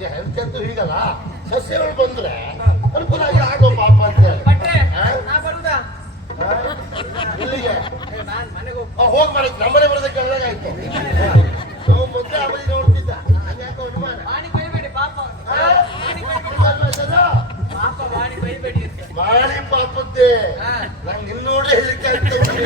ಈ ಹೆಲ್ತ್ ಹೀಗಲ್ಲ. ಸಸ್ಯಗಳು ಬಂದ್ರೆ ಅನುಕೂಲ ಆಗಿ ಆಗೋ ಪಾಪ ಅಂತ ಇಲ್ಲಿಗೆ. ಹೋಗ್. ಮಾಡಿ ನಮ್ಮನೆ ಬರೋದಕ್ಕೆ ಆಯ್ತು. ನಾವು ಮೊದಲೇ ಅವಧಿ ನೋಡ್ತಿದ್ದ. ಹಂಗ್ಯಾಕೋ ಅನುಮಾನ? ಪಾಪ? ಪಾಪ ಅಂತ ಮಾಡಿ ಪಾಪದ್ದೆ. ನಂಗೆ ಇನ್ನೋಡಿ ಹೇಳಿಕೆ ಆಗ್ತದೆ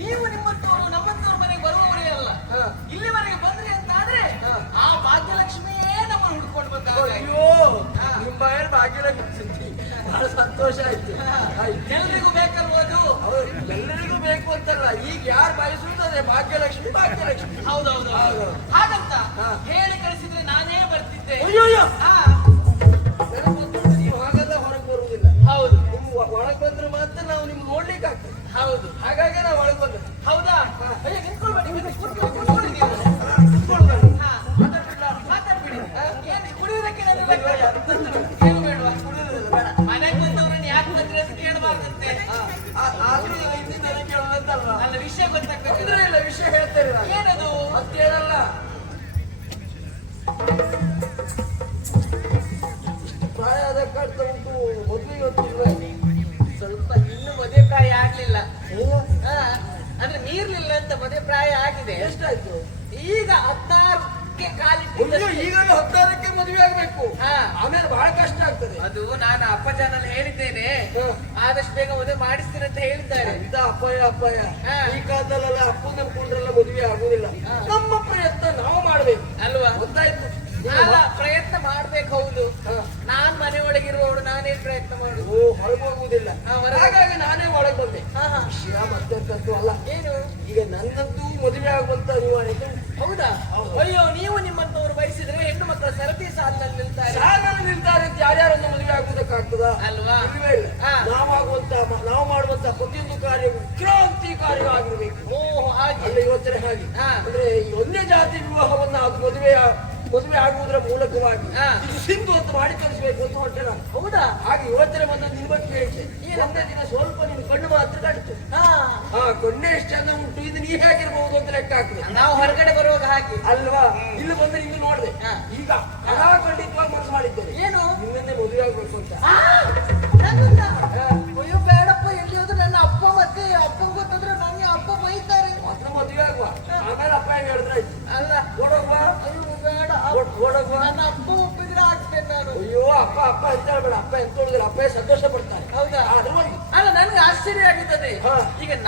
ನೀವು ನಿಮ್ಮಂತವರು ನಮ್ಮಂತವ್ರ ಮನೆಗೆ ಬರುವವರೇ ಅಲ್ಲ. ಇಲ್ಲಿವರೆಗೆ ಬಂದ್ರಿ ಅಂತ ಆದ್ರೆ ಆ ಭಾಗ್ಯಲಕ್ಷ್ಮಿಯೇ ನಮ್ಮನ್ನು ಹುಡ್ಕೊಂಡು ಬಂದ ಅಯ್ಯೋ ನಿಮ್ಮ ಭಾಗ್ಯಲಕ್ಷ್ಮಿ. ಬಹಳ ಸಂತೋಷ ಆಯ್ತು. ಎಲ್ರಿಗೂ ಬೇಕಲ್ವದು ಎಲ್ಲರಿಗೂ ಬೇಕು ಅಂತಲ್ಲ. ಈಗ ಯಾರು ಬಯಸುವುದು ಭಾಗ್ಯಲಕ್ಷ್ಮಿ ಭಾಗ್ಯಲಕ್ಷ್ಮಿ. ಹೌದೌದು. ಹೌದು. ಹಾಗಂತ. ಹೇಳಿ ಕಳಿಸಿದ್ರೆ ನಾನೇ ಬರ್ತಿದ್ದೆ. ಅಯ್ಯೋಯ್ಯೋ. ಅಂತ ಕೇಳಬಾರ್ದಂತೆ ಆದ್ರೂ ಒಳಗೆ ಬಂದು ನನ್ನ ವಿಷಯ ಗೊತ್ತಾಗ್ಬೇಕು ತೊಂದ್ರೆ ಇಲ್ಲ ವಿಷಯ ಹೇಳ್ತೇನೆ ನಾನು ಏನದು ಮತ್ತೇನಲ್ಲ ಪ್ರಾಯ ಅದಕ್ಕಂತ ಉಂಟು ಮೊದಲಿಗೆ ಹೊತ್ತಿಲ್ವ ಅಂದ್ರೆ ನೀರ್ಲಿಲ್ಲ ಅಂತ ಮದುವೆ ಪ್ರಾಯ ಆಗಿದೆ. ಎಷ್ಟಾಯ್ತು? ಈಗ ಹತ್ತಾರಕ್ಕೆ ಕಾಲಿಟ್ಟಿದ್ದ ಈಗಲೂ ಹತ್ತಾರಕ್ಕೆ ಮದುವೆ ಆಗ್ಬೇಕು. ಆಮೇಲೆ ಬಹಳ ಕಷ್ಟ ಆಗ್ತದೆ. ಅದು ನಾನು ಅಪ್ಪಜನಲ್ಲಿ ಹೇಳಿದ್ದೇನೆ. ಹಾ. ಆದಷ್ಟು ಬೇಗ ಮದುವೆ ಮಾಡಿಸ್ತೀನಿ ಅಂತ ಹೇಳಿದ್ದಾರೆ. ಇದ ಅಪ್ಪಯ ಅಪ್ಪಯ ಹಾ. ಈ ಕಾಲದಲ್ಲೆಲ್ಲ ಅಪ್ಪು ಅನ್ಕೊಂಡ್ರೆಲ್ಲ ಮದುವೆ ಆಗುದಿಲ್ಲ. ನಮ್ಮ ಪ್ರಯತ್ನ ನಾವು ಮಾಡ್ಬೇಕು. ಅಲ್ವಾ? ಗೊತ್ತಾಯ್ತು. ಪ್ರಯತ್ನ ಮಾಡ್ಬೇಕು ಹೌದು. ನಾನ್ ಮನೆ ಒಳಗಿರುವವಳು ನಾನೇನ್ ಪ್ರಯತ್ನ ಮಾಡುದು? ಓ ಹೊರಗೆ ಹೋಗುವುದಿಲ್ಲ. ಹಾಗಾಗಿ ನಾನೇ ಒಳಗೆ ಬಂದೆ. ವಿಷಯ ಮತ್ತೆಂತದ್ದು ಅಲ್ಲ. ಏನು? ಈಗ ನನ್ನದ್ದು ಮದುವೆ ಆಗುವಂತ ಅನಿವಾರ್ಯತೆ ಹೌದಾ? ಅಯ್ಯೋ ನೀವು ನಿಮ್ಮಂತವ್ರು ಬಯಸಿದ್ರೆ ಹೆಣ್ಣು ಮಕ್ಕಳ ಸರತಿ ಸಾಲಿನಲ್ಲಿ ನಿಲ್ತಾರೆ. ಸಾಲಿನಲ್ಲಿ ನಿಲ್ತಾರೆ ಅಂತ ಯಾರ್ಯಾರನ್ನು ಮದುವೆ ಆಗುವುದಕ್ಕಾಗ್ತದ? ಅಲ್ವಾ? ನಾವು ಆಗುವಂತ ನಾವು ಮಾಡುವಂತ ಪ್ರತಿಯೊಂದು ಕಾರ್ಯವು ಕ್ರಾಂತಿಕಾರಿಯಾಗಿರ್ಬೇಕು ಓ ಹಾಗೆ. ಯೋಚನೆ ಹಾಗೆ. ಅಂದ್ರೆ ಈ ಒಂದೇ ಜಾತಿ ವಿವಾಹವನ್ನ ಅದು ಮದುವೆ ಆಗುವುದರ ಮೂಲಕವಾಗಿ. ಇದು ಸಿಂಧು ಅಂತ ಮಾಡಿ ಕಳಿಸಬೇಕು ಅಂತ ಹೊರಟೆ ನಾನು. ಹೌದಾ? ಹಾಗೆ ಯೋಚನೆ ಬಂದ ನಿನ್ ಬಗ್ಗೆ ನೀ ಒಂದೇ ದಿನ ಸ್ವಲ್ಪ ನಿನ್ ಕಣ್ಣು ಮಾತ್ರ ಕಾಣಿತು ಹಾ. ಕಣ್ಣೆ ಎಷ್ಟು ಚಂದ ಉಂಟು ಇದು ನೀ ಹೇಗಿರ್ಬಹುದು ಅಂತ ಲೆಕ್ಕ ಹಾಕಿದೆ ನಾವು ಹೊರಗಡೆ ಬರುವಾಗ ಹಾಗೆ. ಅಲ್ವಾ? ಇಲ್ಲಿ ಬಂದು ಇಲ್ಲಿ ನೋಡಿದೆ. ಈಗ ಖಂಡಿತವಾಗಿ ಮನಸ್ಸು ಮಾಡಿದ್ದೇನೆ. ಏನು? ನಿನ್ನೆ ಮದುವೆ ಆಗ್ಬೇಕು ಅಂತ.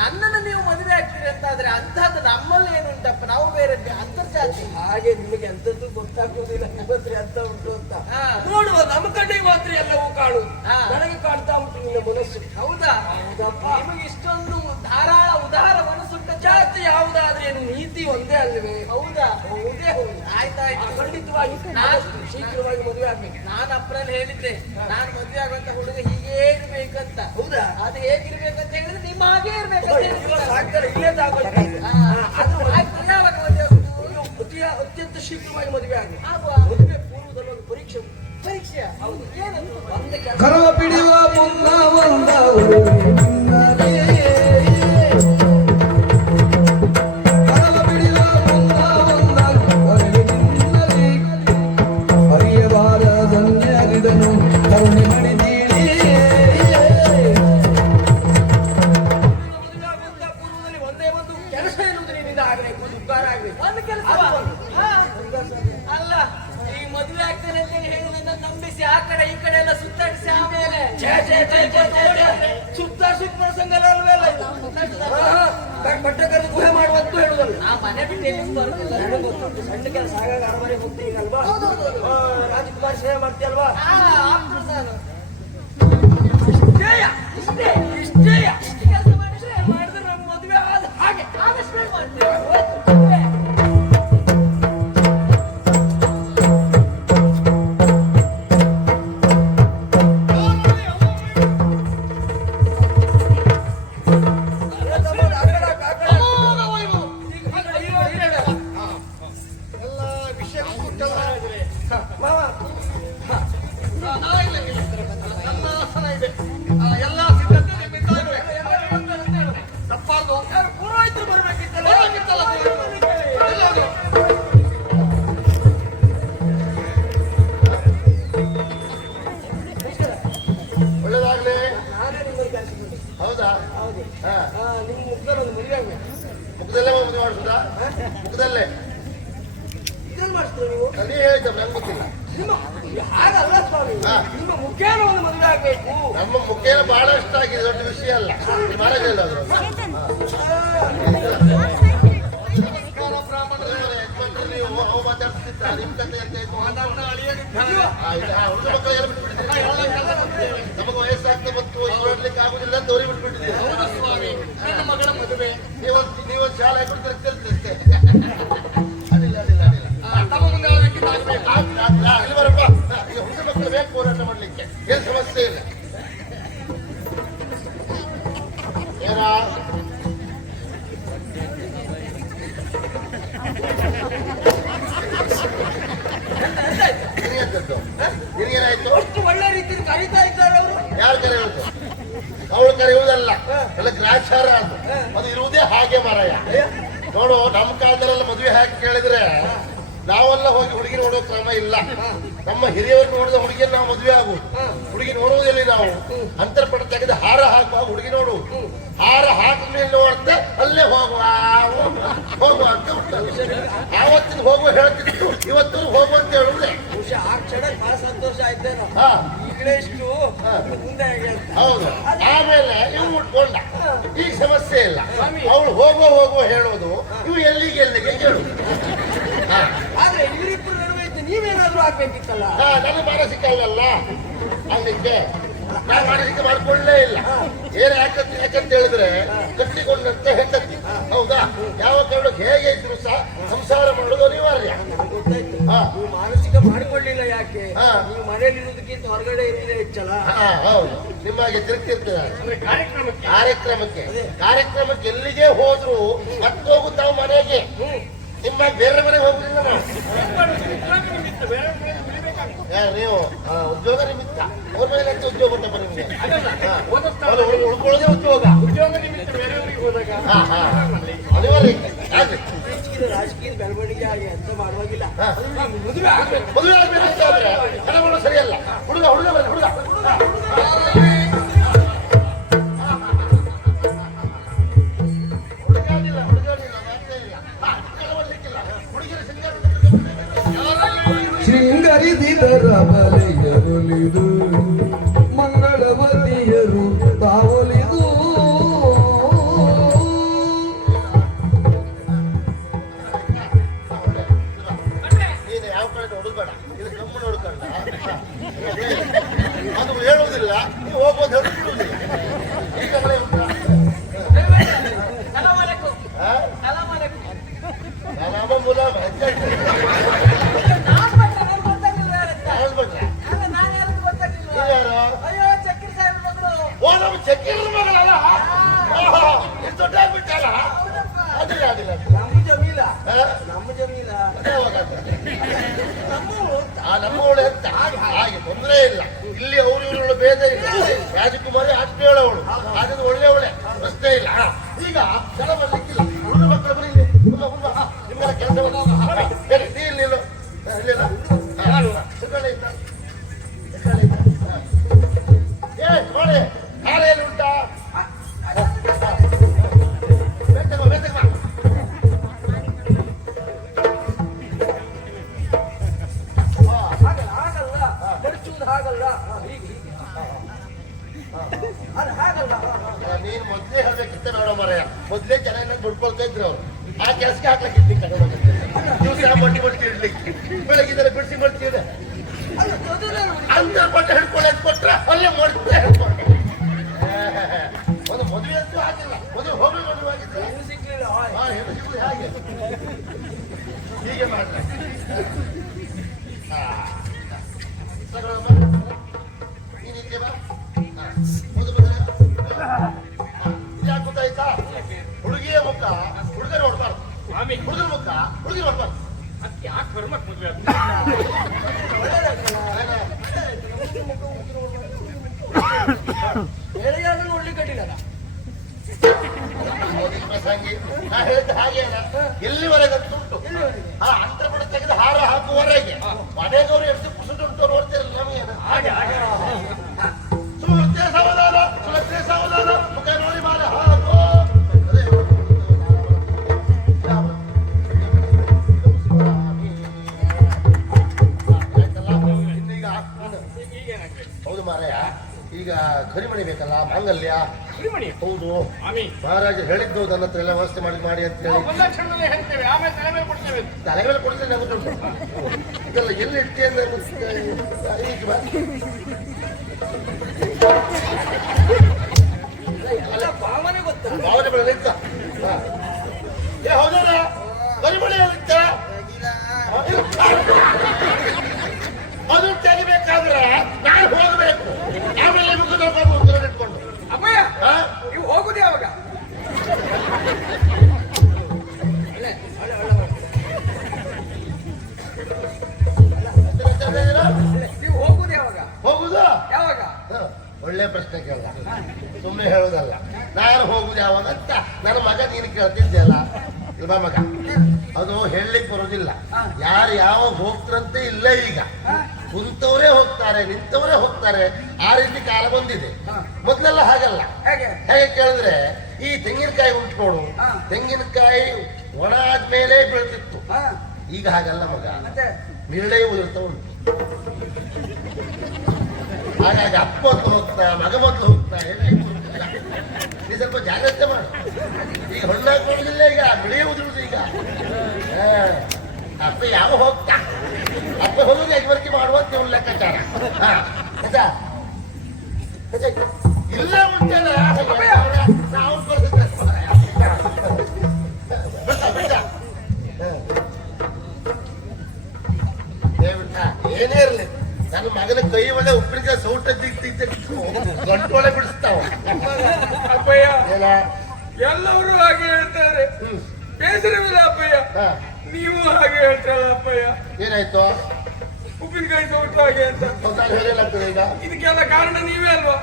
ನನ್ನನ್ನು ನೀವು ಮದುವೆ ಆಗ್ತೀರಿ ಅಂತ ಆದ್ರೆ ಅಂತಹದ್ದು ನಮ್ಮಲ್ಲಿ ಏನುಂಟಪ್ಪ ನಾವು ಬೇರೆ ಅಂತರ್ಜಾತಿ. ಹಾಗೆ ನಿಮಗೆ ಎಂತದ್ದು ಗೊತ್ತಾಗುದಿಲ್ಲ ನಿಮ್ಮತ್ರ ಎಂತ ಉಂಟು ಅಂತ. ನೋಡುವ ನಮ್ಮ ಕಡೆ ಮಾತ್ರ ಎಲ್ಲವೂ ಕಾಳು. ನನಗೆ ಕಾಡ್ತಾ ಉಂಟು ನಿನ್ನ ಮನಸ್ಸು. ಹೌದಾ? ಹೌದಪ್ಪ. ನಿಮಗೆ ಇಷ್ಟೊಂದು ಧಾರಾಳ ಉದಾರ ಮನಸ್ಸುಂಟ ಜಾತಿ ಯಾವುದಾದ್ರೆ ಏನು ನೀತಿ ಒಂದೇ ಅಲ್ವೇ? ಹೌದಾ? ಹೌದೇ. ಹೌದು ಆಯ್ತಾ ಆಯ್ತಾಯ್ತು ಖಂಡಿತವಾಗಿ ನಾನು ಶೀಘ್ರವಾಗಿ ಮದುವೆ ಆಗ್ಬೇಕು. ನಾನು ಅಪ್ರಲ್ಲಿ ಹೇಳಿದ್ದೆ ನಾನು ಮದುವೆ ಆಗುವಂತ ಹುಡುಗ Correcto. ಸಣ್ಣ ಕೆಲಸ ಆಗಾಗ ಅರಮನೆ ಹೋಗ್ತೀನಲ್ವಾ ಅಲ್ವಾ ರಾಜಕುಮಾರ್ ಸೇವೆ ನಾನು. ಇಷ್ಟೇಯ ಇಷ್ಟೇ ಇಷ್ಟು ಅವ್ರಿಗೆ ಬಿಟ್ಬಿಟ್ಟಿದ್ದೀರಿ ಹೌದು ಸ್ವಾಮಿ. ನನ್ನ ಮಗಳ ಮದುವೆ. ನೀವು ನೀವು ಶಾಲೆ ಹಾಕೊಂಡು ನೋಡಿದ ಹುಡುಗಿಯ ನಾವು ಮದುವೆ ಆಗು. ಹುಡುಗಿ ನೋಡುವುದಿಲ್ಲ ನಾವು. ಅಂತರ್ಪಟ ತೆಗೆದು ಹಾರ ಹಾಕುವ ಹುಡುಗಿ ನೋಡು. ಹಾರ ಹಾಕಿದ ಮೇಲೆ ನೋಡ್ತೆ ಅಲ್ಲೇ ಹೋಗುವ. ಹೋಗುವ ಅಂತ. ಆವತ್ತಿನ ಹೋಗುವ ಹೇಳ್ತಿತ್ತು ಇವತ್ತು ಹೋಗುವ ಅಂತ ಹೇಳುದೇ ಆ ಕ್ಷಣ ಬಹಳ ಸಂತೋಷ ಆಯ್ತೇನೋ. ಈಗಲೇ ಇಷ್ಟು ಮುಂದೆ ಹೌದು. ಆಮೇಲೆ ಇವು ಉಟ್ಕೊಂಡ. ಈ ಸಮಸ್ಯೆ ಇಲ್ಲ. ಅವಳು ಹೋಗೋ ಹೋಗೋ ಹೇಳೋದು ಇವು ಎಲ್ಲಿಗೆ ಎಲ್ಲಿಗೆ ಹೇಳುದು ಹಾ. ಆದ್ರೆ ನೀವೇನಾದ್ರೂ ಆಗ್ಬೇಕಿತ್ತಲ್ಲ? ನನಗೆ ಮಾನಸಿಕ ಅಲ್ಲಲ್ಲ ಆಗ್ಲಿಕ್ಕೆ ನಾನು ಮಾನಸಿಕ ಮಾಡ್ಕೊಳ್ಳೇ ಇಲ್ಲ. ಏನ್ ಯಾಕಂತ ಯಾಕಂತ ಹೇಳಿದ್ರೆ ಕಟ್ಟಿಕೊಂಡಂತೆ ಹೆಂಡತಿ. ಹೌದಾ? ಯಾವ ಕಾರಣಕ್ಕೆ ಹೇಗೆ ಇದ್ರು ಸಹ ಸಂಸಾರ ಮಾಡೋದು ಅನಿವಾರ್ಯ. ನೀವು ಮಾನಸಿಕ ಮಾಡಿಕೊಳ್ಳಿಲ್ಲ ಯಾಕೆ. ನೀವು ಮನೆಯಲ್ಲಿ ಇರುವುದಕ್ಕಿಂತ ಹೊರಗಡೆ ಇರಲಿಲ್ಲ ಹೆಚ್ಚಲ್ಲ? ಹೌದು. ನಿಮ್ಮಾಗೆ ತಿರುಗ್ತಿರ್ತದೆ ಕಾರ್ಯಕ್ರಮಕ್ಕೆ? ಕಾರ್ಯಕ್ರಮಕ್ಕೆ. ಕಾರ್ಯಕ್ರಮಕ್ಕೆ ಎಲ್ಲಿಗೆ ಹೋದ್ರು ಮತ್ತೋಗು ನಾವು ಮನೆಗೆ. ನಿಮ್ಮ ಬೇರೆ ಮನೆಗೆ ಹೋಗುದಿಲ್ಲ ನಾವು. ನೀವು ಆ, ಉದ್ಯೋಗ ನಿಮಿತ್ತ. ಅವ್ರ ಮನೇಲಿ ಅಂತ ಉದ್ಯೋಗ ಬರ್ತಪ್ಪ ನಿಮ್ಗೆ. ಉಳ್ಕೊಳ್ಳೋದೇ ಉದ್ಯೋಗ. ಉದ್ಯೋಗ ನಿಮಿತ್ತ ಬೇರೆಯವರಿಗೆ ಹೋದಾಗ ಅನಿವಾರ್ಯ. ರಾಜಕೀಯ ಬೆಳವಣಿಗೆ ಆಗಿ ಅಂತ ಮಾಡುವಾಗಿಲ್ಲ. ಮದುವೆ ಆಗ್ಬೇಕು. ಸರಿಯಲ್ಲ. ಹುಡುಗ ಹುಡುಗ ಹುಡುಗ. ಶೃಂಗರಿಸಿದರ ಬಲೆಯರೊಲಿದು ಮಂಗಳವತಿಯರು ತಾವೊಲಿದು. ಅದು ಹೇಳುವುದಿಲ್ಲ. ನೀವು ಹೋಗೋದು ಹೇಳಿ ಬಿಡುವುದಿಲ್ಲ ಈ ದೊಡ್ಡ ಆಗ್ಬಿಟ್ಟಲ್ಲ ಅದಿಲ್ಲ ಅದಿಲ್ಲ ನಮ್ಮ ಜಮೀಲ. ನಮ್ಮ ಜಮೀಲ. ನಮ್ಮ ಹಾಗೆ ತೊಂದರೆ ಇಲ್ಲ. ಮಾಡ್ತಾರೆ ಒಂದು ಮದುವೆ ಅಂತೂ ಆಗಿಲ್ಲ ಮದುವೆ ಹೋಗಿ ಮದುವೆ ಆಗಿದ್ರೆ ಸಿಗ್ಲಿಲ್ಲ ಹೀಗೆ? ಹಾಕುವವರೆಗೆ ಮನೆಗವರು ಎಷ್ಟು ಕುಸಿದು ಉಂಟು ಶ್ರೀಮಣಿ ಹೌದು ಸ್ವಾಮಿ ಮಹಾರಾಜ ಹೇಳಿದ್ದು ನನ್ನ ಹತ್ರ ಎಲ್ಲ ವ್ಯವಸ್ಥೆ ಮಾಡಿ ಮಾಡಿ ಅಂತ ಹೇಳಿ. ತಲೆ ಮೇಲೆ ಕೊಡ್ತೇವೆ ತಲೆ ಮೇಲೆ ಕೊಡಿದ್ರೆ ನಗುತ್ತುಂಟು ಇದೆಲ್ಲ ಎಲ್ಲಿ ಇಟ್ಟಿ ಅಂತ ಗೊತ್ತಿಲ್ಲ. ಈಗ ಬಾ. ಅಲ್ಲ ಭಾವನೆ ಗೊತ್ತಾ ಭಾವನೆ ಬೆಳೆ ಪ್ರಶ್ನೆ ಕೇಳ್ದ. ಸುಮ್ಮನೆ ಹೇಳೋದಲ್ಲ. ನಾನು ಹೋಗುದು ಯಾವಾಗ ಅಂತ ನನ್ನ ಮಗ ನೀನು ಕೇಳ್ತಿದ್ದೆಲ್ಲ ಇಲ್ವಾ ಮಗ. ಅದು ಹೇಳಲಿಕ್ಕೆ ಬರೋದಿಲ್ಲ. ಯಾರು ಯಾವಾಗ ಹೋಗ್ತಾರಂತೆ ಇಲ್ಲ ಈಗ. ಕುಂತವರೇ ಹೋಗ್ತಾರೆ ನಿಂತವರೇ ಹೋಗ್ತಾರೆ. ಆ ರೀತಿ ಕಾಲ ಬಂದಿದೆ. ಮೊದಲೆಲ್ಲ ಹಾಗಲ್ಲ. ಹೇಗೆ? ಕೇಳಿದ್ರೆ ಈ ತೆಂಗಿನಕಾಯಿ ಉಂಟು ನೋಡು. ತೆಂಗಿನಕಾಯಿ ಒಣ ಆದ್ಮೇಲೆ ಬೀಳ್ತಿತ್ತು. ಈಗ ಹಾಗಲ್ಲ ಮಗ. ನಿರ್ಣಯ ಉದುರ್ತಾ ಉಂಟು. ಹಾಗಾಗಿ ಅಪ್ಪ ಮೊದಲು ಹೋಗ್ತಾ ಮಗ ಮೊದಲು ಹೋಗ್ತಾ, ಏನಾಯ್ತು. ನೀ ಸ್ವಲ್ಪ ಜಾಗ್ರತೆ ಮಾಡು. ಈಗ ಹೊಣ್ಣಾಗಿ ನೋಡುದಿಲ್ಲ ಈಗ ಬಿಳಿಯ ಉದುರುದು ಈಗ ಅಪ್ಪ ಯಾವ ಹೋಗ್ತಾ? ಅಪ್ಪ ಹೋಗುದು ಯಜಮಾನಿಕೆ ಮಾಡುವಂತ ನೀವು ಲೆಕ್ಕಾಚಾರ. ಆಯ್ತಾ? ಇಲ್ಲ ನಾವು ಏನೇ ಇರಲಿ. ನನ್ನ ಮಗನ ಕೈ ಒಳ್ಳೆ ಉಪ್ಪಿನಕಾಯಿ ಸೌಟ ಗಂಟೊಳೆ ಬಿಡಿಸ್ತಾವ. ಅಪ್ಪಯ್ಯ ಎಲ್ಲರೂ ಹಾಗೆ ಹೇಳ್ತಾರೆ. ಬೇಸರವಿಲ್ಲ ಅಪ್ಪಯ್ಯ. ನೀವು ಹಾಗೆ ಹೇಳ್ತಾರಲ್ಲ ಅಪ್ಪಯ್ಯ. ಏನಾಯ್ತು? ಉಪ್ಪಿನಕಾಯಿ ಸೌಟ ಹಾಗೆ ಅಂತ. ಇದಕ್ಕೆಲ್ಲ ಕಾರಣ ನೀವೇ ಅಲ್ವಾ?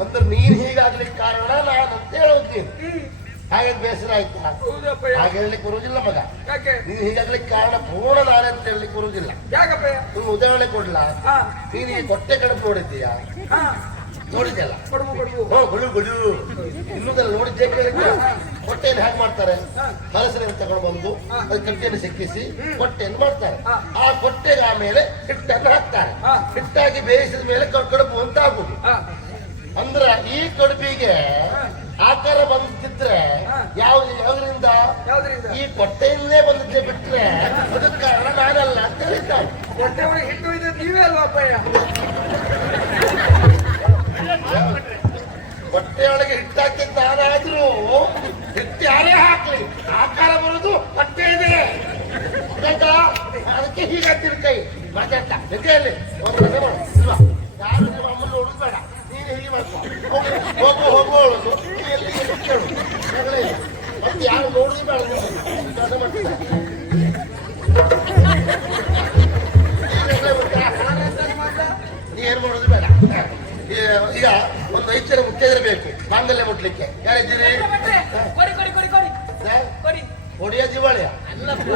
ಅಂದ್ರೆ ನೀನ್ ಹೀಗಾಗ್ಲಿಕ್ಕೆ ಕಾರಣ ನಾನು ಅಂತ ಹೇಳೋದು ಹಾಗೆ ಬೇಸರ ಆಯ್ತು? ಹಾಗೆ ಹೇಳಲಿಕ್ಕೆ ಬರುವುದಿಲ್ಲ ಮಗ. ನೀನು ಹೀಗಾಗ್ಲಿಕ್ಕೆ ಕಾರಣ ಪೂರ್ಣ ನಾನೇ ಅಂತ ಹೇಳಲಿಕ್ಕೆ ಬರುವುದಿಲ್ಲ. ನೀನು ಉದಾಹರಣೆ ಕೊಡ್ಲಾ? ನೀನು ಈ ಕೊಟ್ಟೆ ಕಡುಬು ನೋಡಿದ್ದೀಯ? ನೋಡಿದ್ಯಲ್ಲ? ಹೋ ಗುಡು ಗುಡು ಇನ್ನುದೆಲ್ಲ ನೋಡಿದ್ದೆ ಕೇಳಿದ್ದೆ ಹೊಟ್ಟೆಯನ್ನು ಹೇಗೆ ಮಾಡ್ತಾರೆ? ಹಲಸಿನ ತಗೊಂಡು ಬಂದು ಅದು ಕಟ್ಟಿಯನ್ನು ಸಿಕ್ಕಿಸಿ ಹೊಟ್ಟೆಯನ್ನು ಮಾಡ್ತಾರೆ. ಆ ಹೊಟ್ಟೆಗೆ ಆಮೇಲೆ ಹಿಟ್ಟನ್ನು ಹಾಕ್ತಾರೆ. ಹಿಟ್ಟಾಗಿ ಬೇಯಿಸಿದ ಮೇಲೆ ಕಡುಪು ಕಡುಬು ಅಂತ ಆಗುದು ಅಂದ್ರ ಈ ಕಡುಬಿಗೆ ಆಕಾರ ಬಂದಿದ್ರೆ ಕೊಟ್ಟೆಯಿಂದಲೇ ಬಂದಿದ್ದೆ ಬಿಟ್ರೆ ಅದಕ್ಕೆ ಕಾರಣ ನಾನಲ್ಲ ಅಂತ ಹೇಳಿದ್ದಾರೆ ಹೊಟ್ಟೆ ಒಳಗೆ ಹಿಟ್ಟು ಇದೆ ನೀವೇ ಅಲ್ವಾ ಅಪ್ಪಯ್ಯ? ಹೊಟ್ಟೆಯೊಳಗೆ ಹಿಟ್ಟಾಕಿದ್ದ ನಾನಾದ್ರೂ ಹಿಟ್ಟು ಯಾರೇ ಹಾಕ್ಲಿ. ಆಕಾರ ಬರೋದು ಹೊಟ್ಟೆ ಇದೆ? ಅದಕ್ಕೆ ಹೀಗಂತಿರ್ ಕೈ. ಮಾತಾಡ್ತಾ ಜೊತೆಯಲ್ಲಿ ಒಂದು ಕೊಡಿ ಕೊಡಿ ಕೊಡಿ ಕೊಡಿ? ಕೊಡಿ. ಒಡೆಯ ದಿವಾಳಿಯ ಅಲ್ಲಪ್ಪ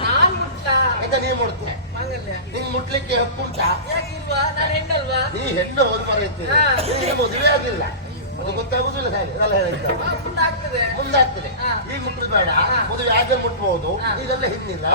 ನಾನ್ ಮುಟ್ಲಾ. ಅಂತ ನೀ ಮುಡ್ತೆ ಮಾಂಗಲ್ಯ ನಿನ್ ಮುಟ್ಲಿಕ್ಕೆ ಹಕ್ಕುಂಟ ಯಾಕೆ ಇಲ್ವಾ? ನಾನು ಹೆಣ್ಣಲ್ವಾ ನೀ ಹೆಣ್ಣು ಹೋದ್ ಮರ ಹಾ. ನಿನಗೆ ಮದುವೆ ಆಗಿಲ್ಲ. ಅದು ಗೊತ್ತಾಗುದಿಲ್ಲ ಹಾಗೆ ಅಲ್ಲ ಹೇಳಿದ್ದ. ಮುಂದಾಗ್ತದೆ. ಮುಂದಾಗ್ತದೆ. ಈಗ ಮುಟ್ಟುದು ಬೇಡ. ಮದುವೆ ಆಗ ಮುಟ್ಬಹುದು. ಈಗೆಲ್ಲ ಹಿಂದಿಲ್ಲ.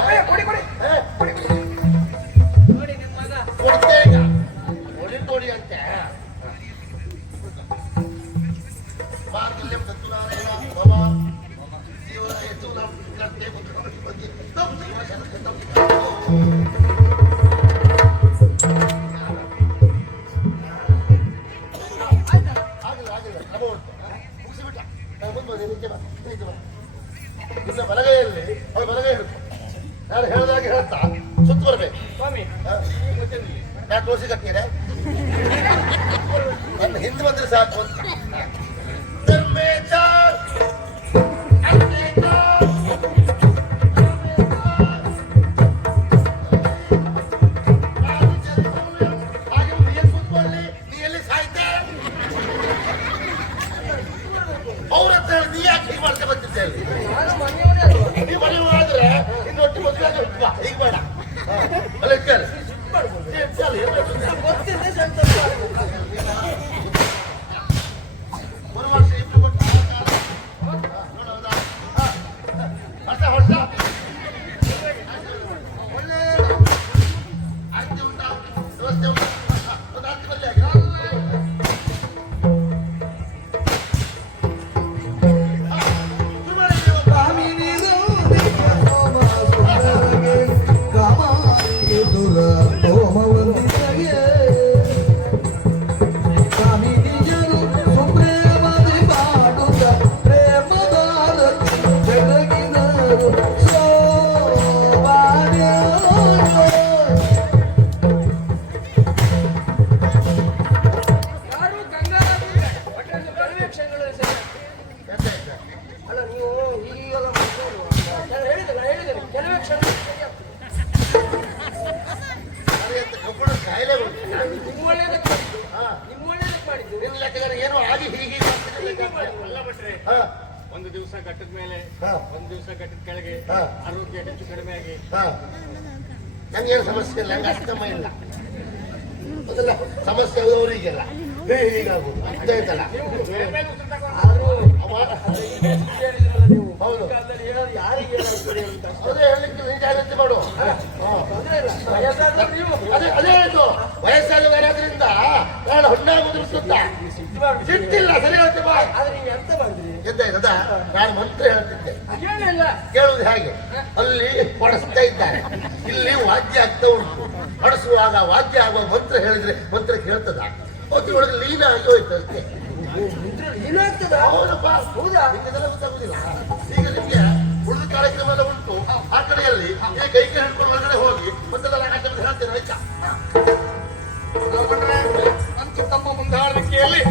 ಮುಗಿಸಿಬಿಟ್ಟ ನಾನು ಮುಂದೆ ಬಂದೆ ನಿಂತೆ ಬಾ. ನಿಂತೆ ಬಾ ನಿನ್ನ ಬಲಗೈಯಲ್ಲಿ. ಅವಳು ಬಲಗೈ ಹಿಡ್ಕೊ ನಾನು ಹೇಳ್ದಾಗ ಹೇಳ್ತಾ. ಸುತ್ತು ಬರ್ಬೇಕು ಸ್ವಾಮಿ ಯಾಕೆ ತೋರಿಸಿ ಕಟ್ಟಿದ್ರೆ ನನ್ನ ಹಿಂದೆ ಬಂದ್ರೆ ಸಾಕು. ಅಂತ ಅಲ್ಲ ನೀವು ಈಗೆಲ್ಲ ನಾನು ಹೇಳಿದೆ ನಾನು ಹೇಳಿದ್ದೇನೆ ಕೆಲವೇ ಕ್ಷಣ ಅದೇ ಅಂತ ಕಬ್ಬಣ ಕಾಯಿಲೆ ಬಂತು. ನಿಮ್ಮ ಒಳ್ಳೇದಕ್ಕೆ ಮಾಡಿದ್ದು. ಹಾ. ನಿಮ್ಮ ಒಳ್ಳೇದಕ್ಕೆ ಮಾಡಿದ್ದು. ನಿನ್ನ ಲೆಕ್ಕದಲ್ಲಿ ಏನೋ ಆಗಿ ಹೀಗೆ. ಅಲ್ಲ ಭಟ್ರೆ ಹಾ, ಒಂದು ದಿವಸ ಘಟ್ಟದ ಮೇಲೆ ಹಾ. ಒಂದು ದಿವಸ ಘಟ್ಟದ ಕೆಳಗೆ ಹಾ. ಆರೋಗ್ಯ ಹೆಚ್ಚು ಕಡಿಮೆ ಆಗಿ. ಹಾ. ನಂಗೇನು ಸಮಸ್ಯೆ ಇಲ್ಲ ನಂಗೆ ಅಸ್ತಮ ಇಲ್ಲ. ಅದೆಲ್ಲ ಸಮಸ್ಯೆ ಅವರಿಗೆಲ್ಲ ಹೇಳಿದ್ರಲ್ಲ ನೀವು ಹೌದು. ಏನಾದ್ರು ಯಾರಿಗೆ ಅಂತ. ಅದೇ ಹೇಳಲಿಕ್ಕೆ ನಿಜ ಜಾಗ್ರತೆ ಅದೇ ಅದೇ ಹೇಳ್ತು. ವಯಸ್ಸಾದವರಾದ್ರಿಂದ ನಾನು ಹೊನ್ನಾಗುವುದು ಸುತ್ತ ಸಿಟ್ಟು ಮಾಡ್ಬಿಡಿ. ಸಿಟ್ಟಿಲ್ಲ ಸರಿ ಹೇಳ್ತೆ, ಬಾ. ಆದ್ರೆ ನೀವು ಎಂತ ಮಾಡಿದ್ರಿ ಎಂತ ನಾನು ಮಂತ್ರ ಹೇಳ್ತಿದ್ದೆ. ಕೇಳುವುದು ಹೇಗೆ? ಅಲ್ಲಿ ಹೊಡೆಸ್ತಾ ಇದ್ದಾರೆ. ಇಲ್ಲಿ ವಾದ್ಯ ಆಗ್ತಾ ಉಂಟು. ಹೊಡೆಸುವಾಗ ವಾದ್ಯ ಆಗುವ ಮಂತ್ರ ಹೇಳಿದ್ರೆ ಮಂತ್ರ ಕೇಳ್ತದ? ಒಳಗೆ ಲೀನ ಆಗಿ ಹೋಯ್ತು ಅಷ್ಟೇ. ಏನಾಗ್ತದ ಹೌದಪ್ಪ ಹೌದಾ ನಿಮಗೆಲ್ಲ ಗೊತ್ತಾಗುದಿಲ್ಲ. ಈಗ ನಿಮ್ಗೆ ಉಳಿದ ಕಾರ್ಯಕ್ರಮ ಎಲ್ಲ ಉಂಟು. ಆ ಕಡೆಯಲ್ಲಿ ಈ ಕೈ ಕೈ ಹಿಡ್ಕೊಂಡು ಒಳಗಡೆ ಹೋಗಿ ಕಾರ್ಯಕ್ರಮ ಹೇಳ್ತೇನೆ ಆಯ್ತಾ? ಅಂತ ತಮ್ಮ ಮುಂದಾಳಿಕೆಯಲ್ಲಿ.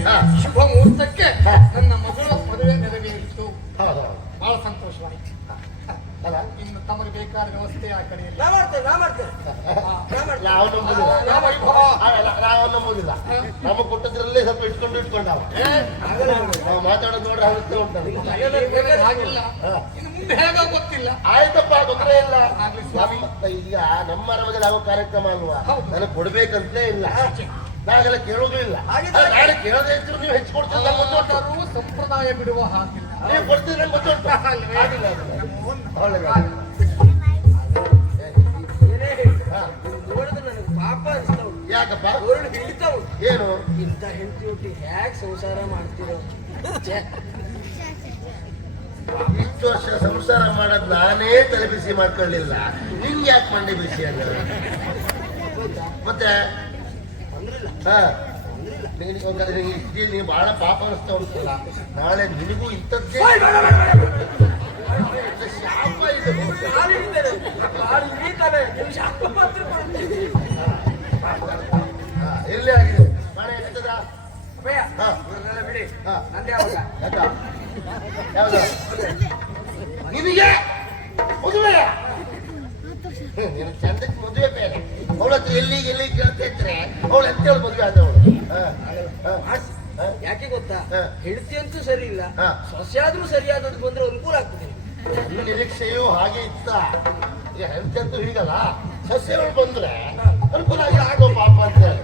ಶುಭ ಮುಹೂರ್ತಕ್ಕೆ ನನ್ನ ಮಗಳ ಮದುವೆ ನೆರವೇರಿತು ಹೌದು ಬಹಳ ಸಂತೋಷವಾಯಿತು ಅಲ್ಲ ಇನ್ನು ಬೇಕಾದ ವ್ಯವಸ್ಥೆ ಆ ಮಾಡ್ತೇನೆ ನಾವು ನಂಬುದಿಲ್ಲ. ಯಾವ ವೈಭವ ಅಲ್ಲ, ನಾವು ನಂಬುದಿಲ್ಲ. ನಮ್ಮ ಕೊಟ್ಟದ್ರಲ್ಲೇ ಸ್ವಲ್ಪ ಇಟ್ಕೊಂಡು ಇಟ್ಕೊಂಡಾವ ನಾವು ಮಾತಾಡೋದು ನೋಡ್ರೆ ಆಗುತ್ತೆ ಉಂಟಲ್ಲ. ಹಾಗಿಲ್ಲ ಹಾ. ಇನ್ನು ಮುಂದೆ ಹೇಗೋ ಗೊತ್ತಿಲ್ಲ. ಆಯ್ತಪ್ಪ ತೊಂದರೆ ಇಲ್ಲ. ನಮ್ಮ ಈಗ ನಮ್ಮ ಮರಮಗೆ ನಾವು ಕಾರ್ಯಕ್ರಮ ಅಲ್ವಾ? ನನಗೆ ಕೊಡ್ಬೇಕಂತಲೇ ಇಲ್ಲ. ನಾವೆಲ್ಲ ಕೇಳೋದು ಇಲ್ಲ. ಹಾಗಿದ್ರೆ- ನಾನು ಕೇಳದೆ ಇದ್ರು ನೀವು ಹೆಚ್ಚು ಕೊಡ್ತೀರಿ ನಂಗೆ ಗೊತ್ತುಂಟು ಸಂಪ್ರದಾಯ ಬಿಡುವ ಹಾಗಿಲ್ಲ. ನೀವು ಕೊಡ್ತೀರಿ ನಂಗೆ ಗೊತ್ತುಂಟು ಆಗಿಲ್ಲ, ಆಗಿಲ್ಲ. ಏನೇ ಯಾಕಪ್ಪ? ಗೋರ್ಳು ಹಿಡಿತಾ ಏನು? ಇಂಥ ಹೆಂಡತಿ ಒಟ್ಟಿ ಹ್ಯಾಕ್ ಸಂಸಾರ ಮಾಡ್ತಿರೋ? ಇಷ್ಟು ವರ್ಷ ಸಂಸಾರ ಮಾಡೋದು ನಾನೇ ತಲೆ ಬಿಸಿ ಮಾಡ್ಕೊಳ್ಳಿಲ್ಲ. ನಿಂಗೆ ಯಾಕೆ ಮಂಡಿ ಬಿಸಿ ಅಲ್ಲ ಮತ್ತೆ? ಹಾ. ಇಷ್ಟೇ ನೀನು ಬಹಳ ಪಾಪ ಅನಿಸ್ತಾ ಉಂಟಲ್ಲ. ನಾಳೆ ನಿನಗೂ ಇಂಥದ್ದೇ. ಇದು. ಶಾಪ ಇದು ಕಾಲು ಹಿಡಿತೇನೆ ಕಾಲು ಹಿಡಿತಾನೆ ನೀವು ಶಾಪ ಮಾತ್ರ ಕೊಡ್ತೀರಿ. ಹಾ, ಎಲ್ಲಿ ಆಗಿದೆ. ನಾಳೆ. ಇವ್ರನ್ನೆಲ್ಲ ಬಿಡಿ. ನಂದೇ ಯಾವ್ದು? ನಿನಗೆ ಮದುವೆ? ನಿನ್ನ ಚಂದಕ್ಕೆ ಮದುವೆ ಬೇರೆ. ಅವಳ ಹತ್ರ ಎಲ್ಲಿ ಎಲ್ಲಿ ಕೇಳ್ತಿದ್ರೆ ಅವಳು ಎಂತೇಳಿ ಮದುವೆ ಆದವಳು. ಯಾಕೆ ಗೊತ್ತಾ. ಹೆಂಡತಿ ಅಂತೂ ಸರಿ ಇಲ್ಲ. ಆದ್ರೂ ಸರಿಯಾದದ್ದು ಬಂದ್ರೆ ಅನುಕೂಲ ಆಗ್ತದೆ. ನಿನ್ನ ನಿರೀಕ್ಷೆಯೂ ಹಾಗೆ ಇತ್ತ ಅಂತೂ ಹೀಗಲ್ಲ ಸಸ್ಯಗಳು ಬಂದ್ರೆ ಅನುಕೂಲ ಆಗೋ ಪಾಪ ಅಂತ ಹೇಳಿ.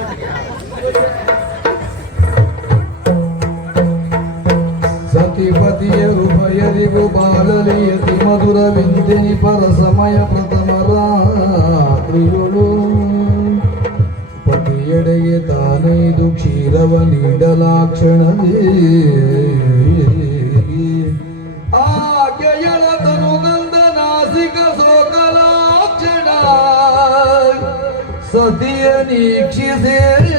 ಹೋಗಿ ಇಲ್ಲಿ ಬನ್ನಿ ಸತಿಪತಿಯರು ಭಯರಿಗೂ ಬಾಲಲಿಯತಿ ಮಧುರ ವಿಂದಿನಿ ಪರ ಸಮಯ ಪ್ರಥಮ ರಾತ್ರಿಯೊಳು ಪತಿಯೆಡೆಗೆ ತಾನೈದು ಕ್ಷೀರವ ನೀಡಲಾಕ್ಷಣದೇ diyen ikisi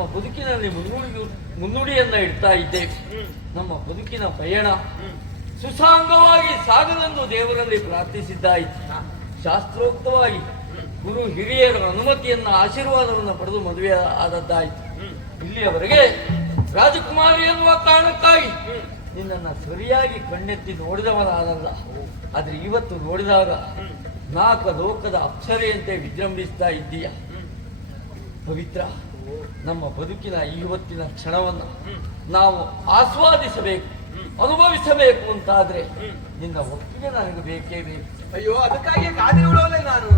ನಮ್ಮ ಬದುಕಿನಲ್ಲಿ ಮುನ್ನುಡಿಯು ಮುನ್ನುಡಿಯನ್ನ ಇಡ್ತಾ ಇದ್ದೆ. ನಮ್ಮ ಬದುಕಿನ ಪಯಣ. ಸುಸಾಂಗವಾಗಿ ಸಾಗಲೆಂದು ದೇವರಲ್ಲಿ ಪ್ರಾರ್ಥಿಸಿದ್ದಾಯಿತು ಶಾಸ್ತ್ರೋಕ್ತವಾಗಿ ಗುರು ಹಿರಿಯರ ಅನುಮತಿಯನ್ನ ಆಶೀರ್ವಾದವನ್ನು ಪಡೆದು ಮದುವೆ ಆದದ್ದಾಯಿತು ಇಲ್ಲಿಯವರೆಗೆ ರಾಜಕುಮಾರಿ ಎನ್ನುವ ಕಾರಣಕ್ಕಾಗಿ ನಿನ್ನನ್ನು ಸರಿಯಾಗಿ ಕಣ್ಣೆತ್ತಿ ನೋಡಿದವನಾದಲ್ಲ. ಆದ್ರೆ ಇವತ್ತು ನೋಡಿದಾಗ ನಾಲ್ಕು ಲೋಕದ ಅಪ್ಸರೆಯಂತೆ ವಿಜೃಂಭಿಸ್ತಾ ಇದ್ದೀಯ. ಪವಿತ್ರ. ನಮ್ಮ ಬದುಕಿನ ಇವತ್ತಿನ ಕ್ಷಣವನ್ನು ನಾವು ಆಸ್ವಾದಿಸಬೇಕು, ಅನುಭವಿಸಬೇಕು ಅಂತಾದ್ರೆ ನಿನ್ನ ಒಪ್ಪಿಗೆ ನನಗೆ ಬೇಕೇ ಬೇಕು ಅಯ್ಯೋ, ಅದಕ್ಕಾಗಿ ಕಾದಿರುವವಳೆ ನಾನು.